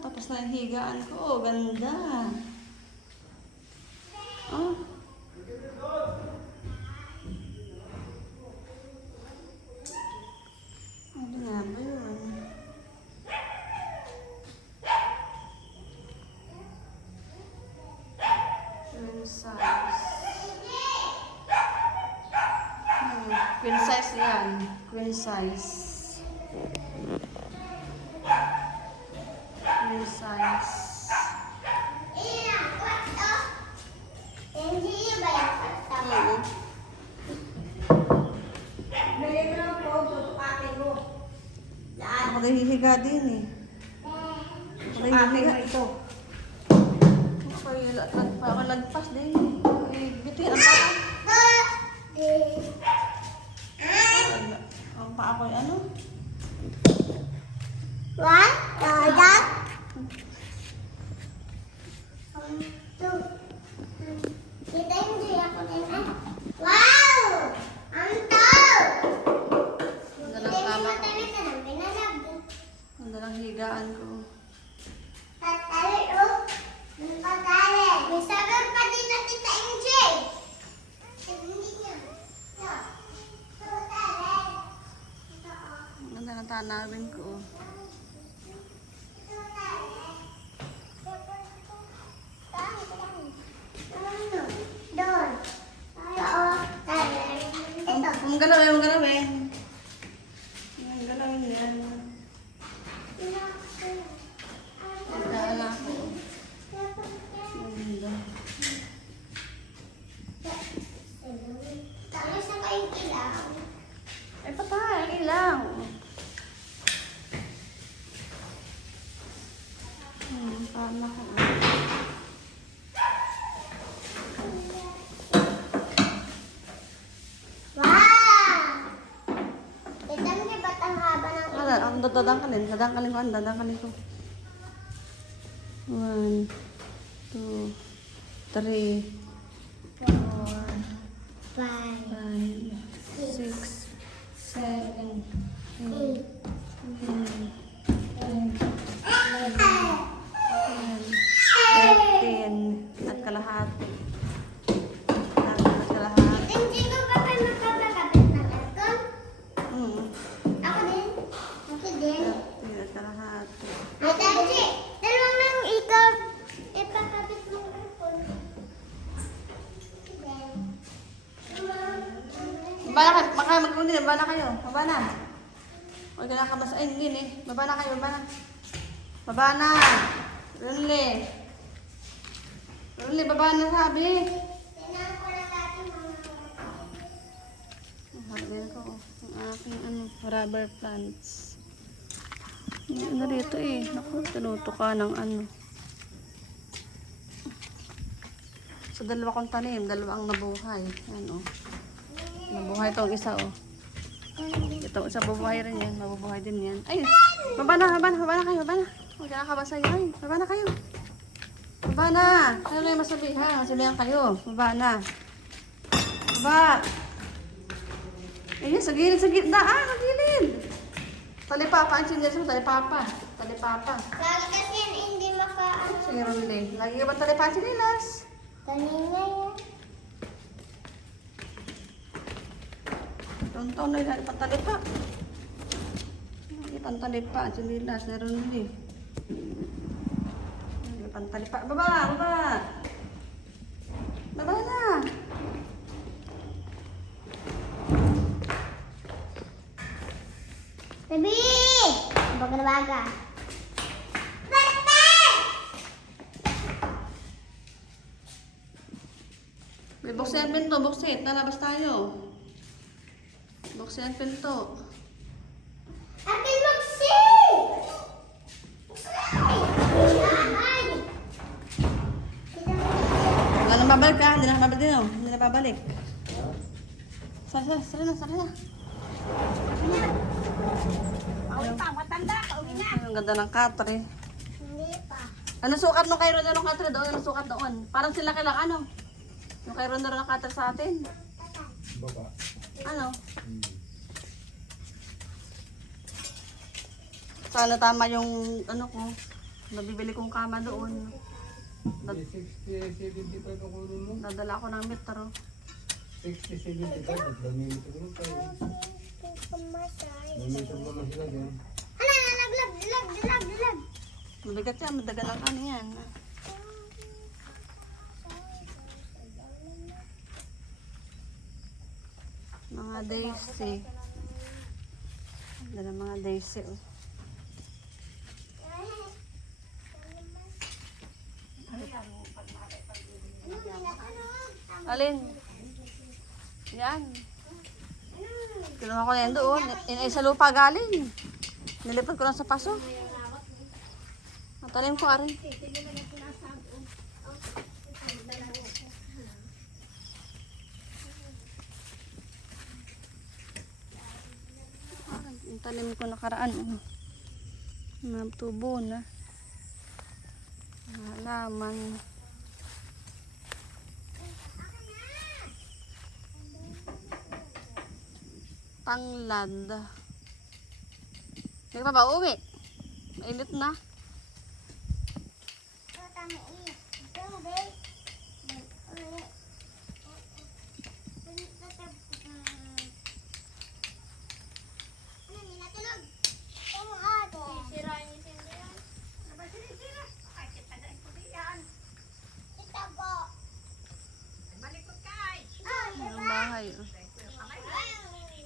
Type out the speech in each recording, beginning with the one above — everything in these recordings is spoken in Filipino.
tapos na yung higaan ko. Oh, ganda. Oh. Ano nga ba yun? Queen size. Hmm, queen size yan. Queen size. Oo. Ako nahihiga din eh. Ako nahihiga. ito. Ako yung lag- lag- ako lagpas din eh. Yan ang paa. Ang paa ko yung ano? One. Kita hindi ako din eh. Wow! Ang tao! Ang Hindi dalang mo kama ko. matali ka ng pinalag. Ang dadangkalin. Dadangkalin ko. Ang ko. One, two, three, four, Five, five, six, seven, eight, nine, Baba na. Runli. Runli, baba na sabi. Tingnan ko lang natin mga Ang hardware ko. Ang aking ano, rubber plants. Ano rito eh. Naku, tinuto ka ng ano. Sa dalawa kong tanim, dalawa ang nabuhay. Yan oh. Nabuhay tong isa oh. Itong isa bubuhay rin yan. Mabubuhay din yan. Ay! Baba na, baba na, baba na kayo, baba na. Huwag ka nakabasa yan. Baba na kayo. Baba na. Ano yung masabihan? Masabihan kayo. Baba na. Baba. Ayun, sa gilid, sa gilid. Na, ah, sa gilid. Talipapa, ang chinyas mo, talipapa. Talipapa. Lagi kasi yan hindi maka... Sige, Ronle. Lagi ka ba talipa ang chinilas? Kanina yan. Tonton na yung pantalipa. Lagi pantalipa ang chinilas ni Ronle. Lagi pantalipa. Baba, baba. Baba na. Baby! Baga na baga. May buksan pinto, buksit. Lalabas tayo. Buksan ang pinto. Babalik ka, hindi na babalik din oh. Hindi na babalik. Sara, sara, sara na, sara na. Pauwi pa, matanda, pauwi na. Ay, Ang ganda ng katre. Hindi pa. Ano sukat nung kay Ronda nung katre doon? Ano sukat doon? Parang sila kailang ano? Yung kay Ronda nung katre sa atin. Baba. Ano? Sana tama yung ano ko. Nabibili kong kama doon. May 60, 75 ang kunin mo. Dadala ako ng metro. 60, 75. At dami mo tayo. Na sila dyan. Hala, lag, lag, lag, lag. Mabigat yan, madagal ang ano yan. Mga daisy. Dala mga daisy. Oh. Alin? Yan. Kinuha ko na yan doon. Inay sa lupa galing. Nilipad ko lang sa paso. Matalim ko arin. Ang talim ko nakaraan. Oh. Natubo na. Halaman. Tanglad. Hindi ba uwi? Mainit na.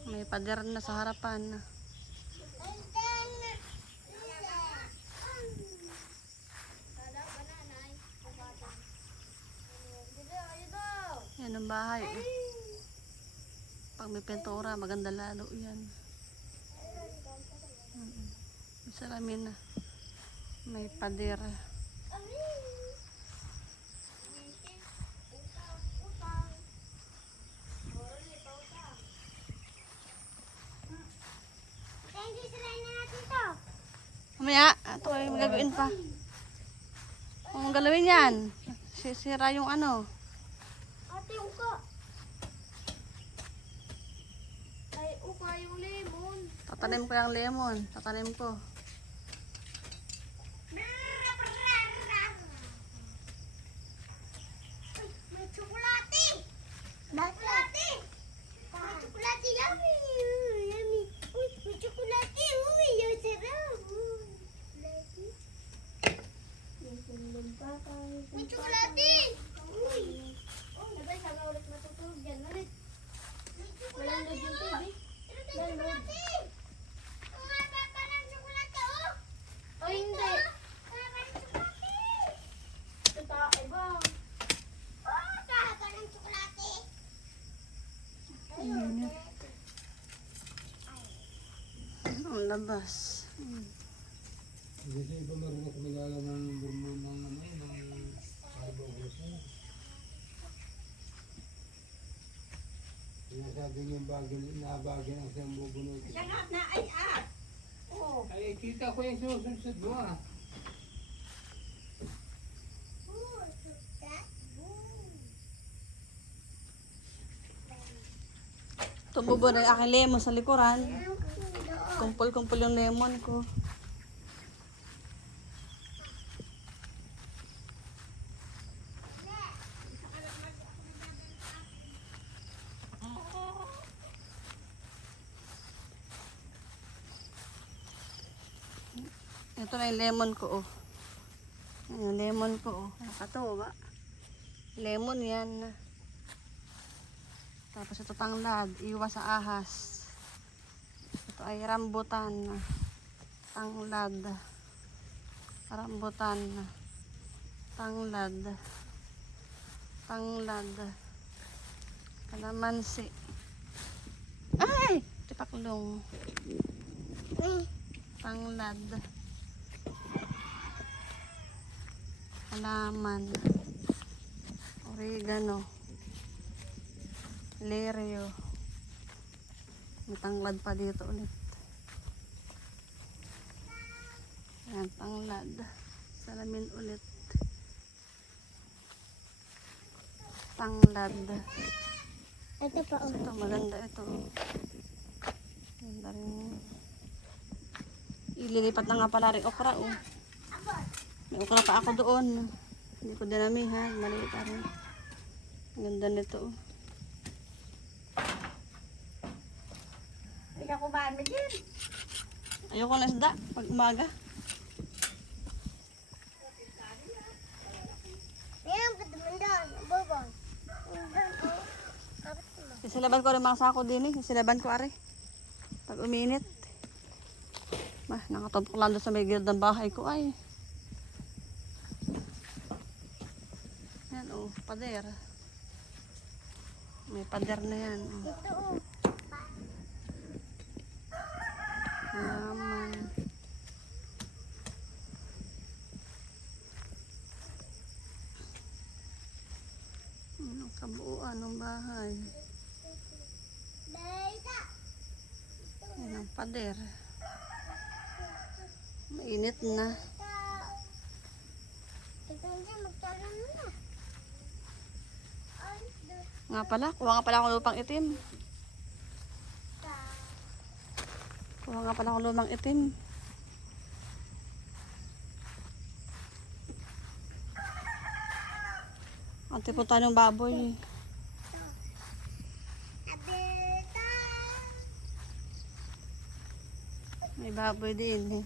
May pader na sa harapan. Yan ang bahay. Oh. Pag may pintura, maganda lalo yan. May salamin na. May pader. Mamaya, ito ay magagawin pa. Kung galawin yan, sisira yung ano. Ate, uka. Ay, uka yung lemon. Tatanim ko yung lemon. Tatanim ko. Uy, may tsokolate! Tsokolate! May tsokolate, yummy! Yummy! Uy, may tsokolate! Uy, yung sarap! May tsokolate! Uy! Oh, nabay, sabi ulit matutulog yan. Ulit. May tsokolate! Walang yung TV. Tsokolate! Mga papa ng tsokolate, oh! O, hindi. Mga papa ng tsokolate! Ito pa, iba. Oh, kahaba ng tsokolate. Init. Ang labas. Hmm. Hindi sa iba marunong kumilala ng hormone ng ano, ng carbohydrate. Sinasabi yung bagay, nabagay ang siyang bubunutin. Siya nga na ay ah! Ay, kita ko yung susunod mo ah. Tumubo na yung aking lemon sa likuran. Kumpul-kumpul yung lemon ko. Ito na yung lemon ko, oh. Yung lemon ko, oh. Nakatawa? Lemon yan. Tapos ito tanglad, iwas sa ahas. Ito ay rambutan. Tanglad. Rambutan. Tanglad. Tanglad. Kalamansi. Ay! Tipaklong. Tanglad. Halaman. Oregano. Lirio. May tanglad pa dito ulit. Ayan, tanglad. Salamin ulit. Tanglad. Ito pa, oh. Ito, maganda ito. Maganda rin. Ililipat na nga pala rin okra, oh. May ukra pa ako doon. Hindi ko dinamihan. Maliit pa rin. Ang ganda nito. oh. Hindi ako ba din? Ayoko na isda pag umaga. Sisilaban ko rin mga sako din eh. Sisilaban ko ari. Pag uminit. Bah, nakatobok lang doon sa may gilid ng bahay ko ay. Yan oh, pader. May pader na yan. Oh. Ito, oh. Yaman. Yan ang kabuuan ng bahay. Yan ang pader. Mainit na. Nga pala, kuha nga pala ako lupang itim. Kuha nga pala ako lumang itim. Ante po tayo ng baboy. May baboy din eh.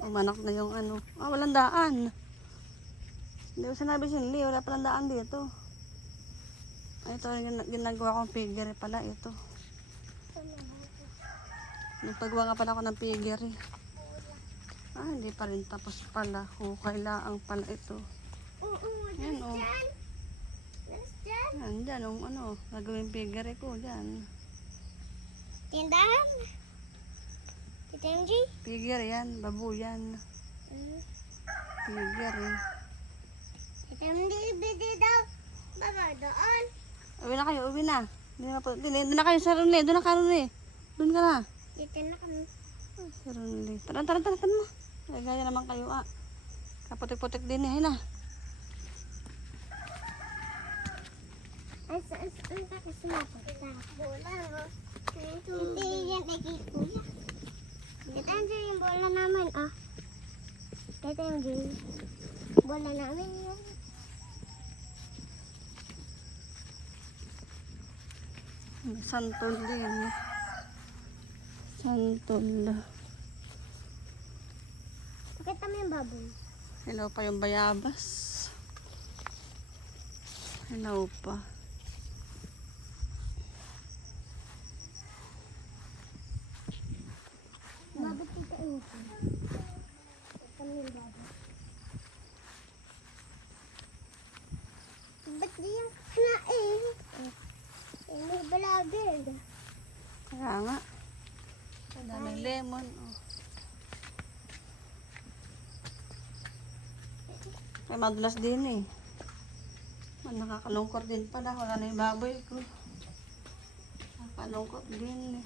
Umanak na yung ano. Ah, walang daan. Hindi ko sinabi si Lee, wala palang daan dito. Ay, ito yung gina- ginagawa kong figure pala ito. Nagpagawa nga pala ako ng figure. Ah, hindi pa rin tapos pala. Hukay laang pala ito. Oo, Yan oh. dyan. Dyan. Yan, dyan, yung ano, gagawin figure ko, dyan. Tindahan. Tita MJ. Figure yan, babuyan. Mm. Figure eh. Tita MJ, bidi daw. Baba doon. Uwi na kayo, uwi na. Doon na, doon, kayo sa Ronle, doon na ka Ronle. Doon ka na. Dito na kami. Sa Ronle. Tara, tara, tara, tara mo. Ay, gaya naman kayo ah. Kaputik-putik din eh, na. Ay, saan saan ka kasi mapunta? Bola, no? Hindi yan ay kay kuya. Tita MJ, yung bola naman, ah. Tita MJ, bola namin yan. Santol din eh. Santol. Mo yung baboy. Hello pa yung bayabas. Hello pa. Baboy tita MJ. Pakita mo yung baboy. Ba't di yung kinain? Eh, may balagid. Kaya nga. Ang daming lemon. Oh. May madulas din eh. Man, nakakalungkot din pala. Wala na yung baboy ko. Nakakalungkot din eh.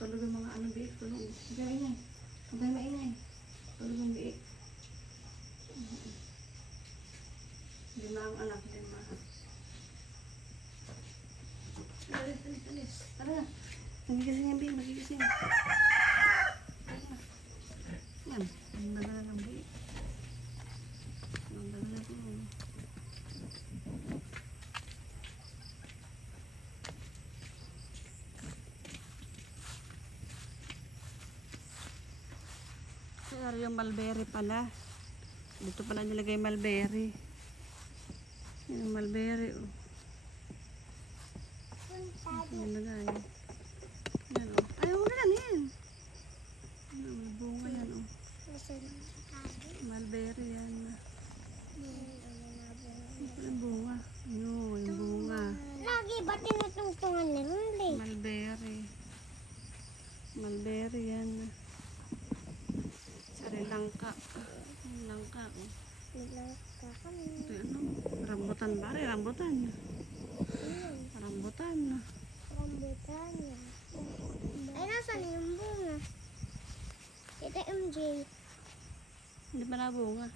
Tulog yung mga ano biik. Tulog. Huwag maingay. Huwag maingay. Tulog yung biik. Lima ang anak. Lima. Alis, alis, alis. Tara na. Magigising yung biik. Magigising. Tara na. Yan. Ang dala ng biik. Ang dala na po. Pero yung mulberry pala. Dito pala nilagay mulberry. Yan ang mulberry. Oh. Nilagay. Jay. Hindi pa nabunga.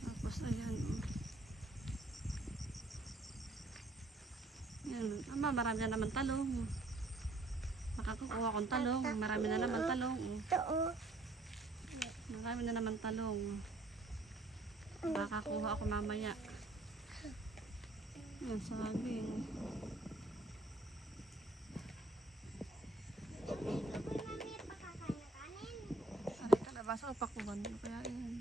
Tapos ayan. Oh. Yan. Ama, marami na naman talong. Makakukuha kong talong. Marami na naman talong. Oh. Ito oh. Marami na naman talong. Makakuha ako mamaya. Yan, saging. Apoy mami, pakakain na kanin. Ay, kalabasa o pakuhan. Ano kaya yan?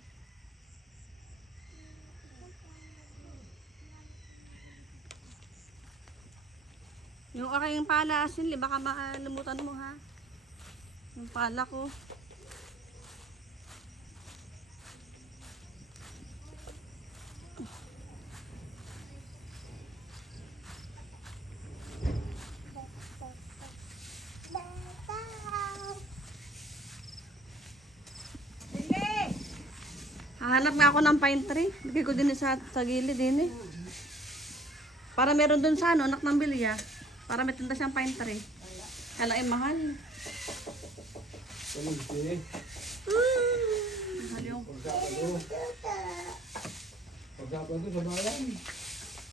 Yung aking pala, Asinli, baka makalimutan mo ha. Yung pala ko. Hahanap nga ako ng pine tree. Lagay ko din sa, sa gilid din eh. Para meron dun sa ano, anak ng bilya. Para may tinda siyang pine tree. Kala ay mahal. Mahal yung Pagsabado. Pagsabado sa bayan.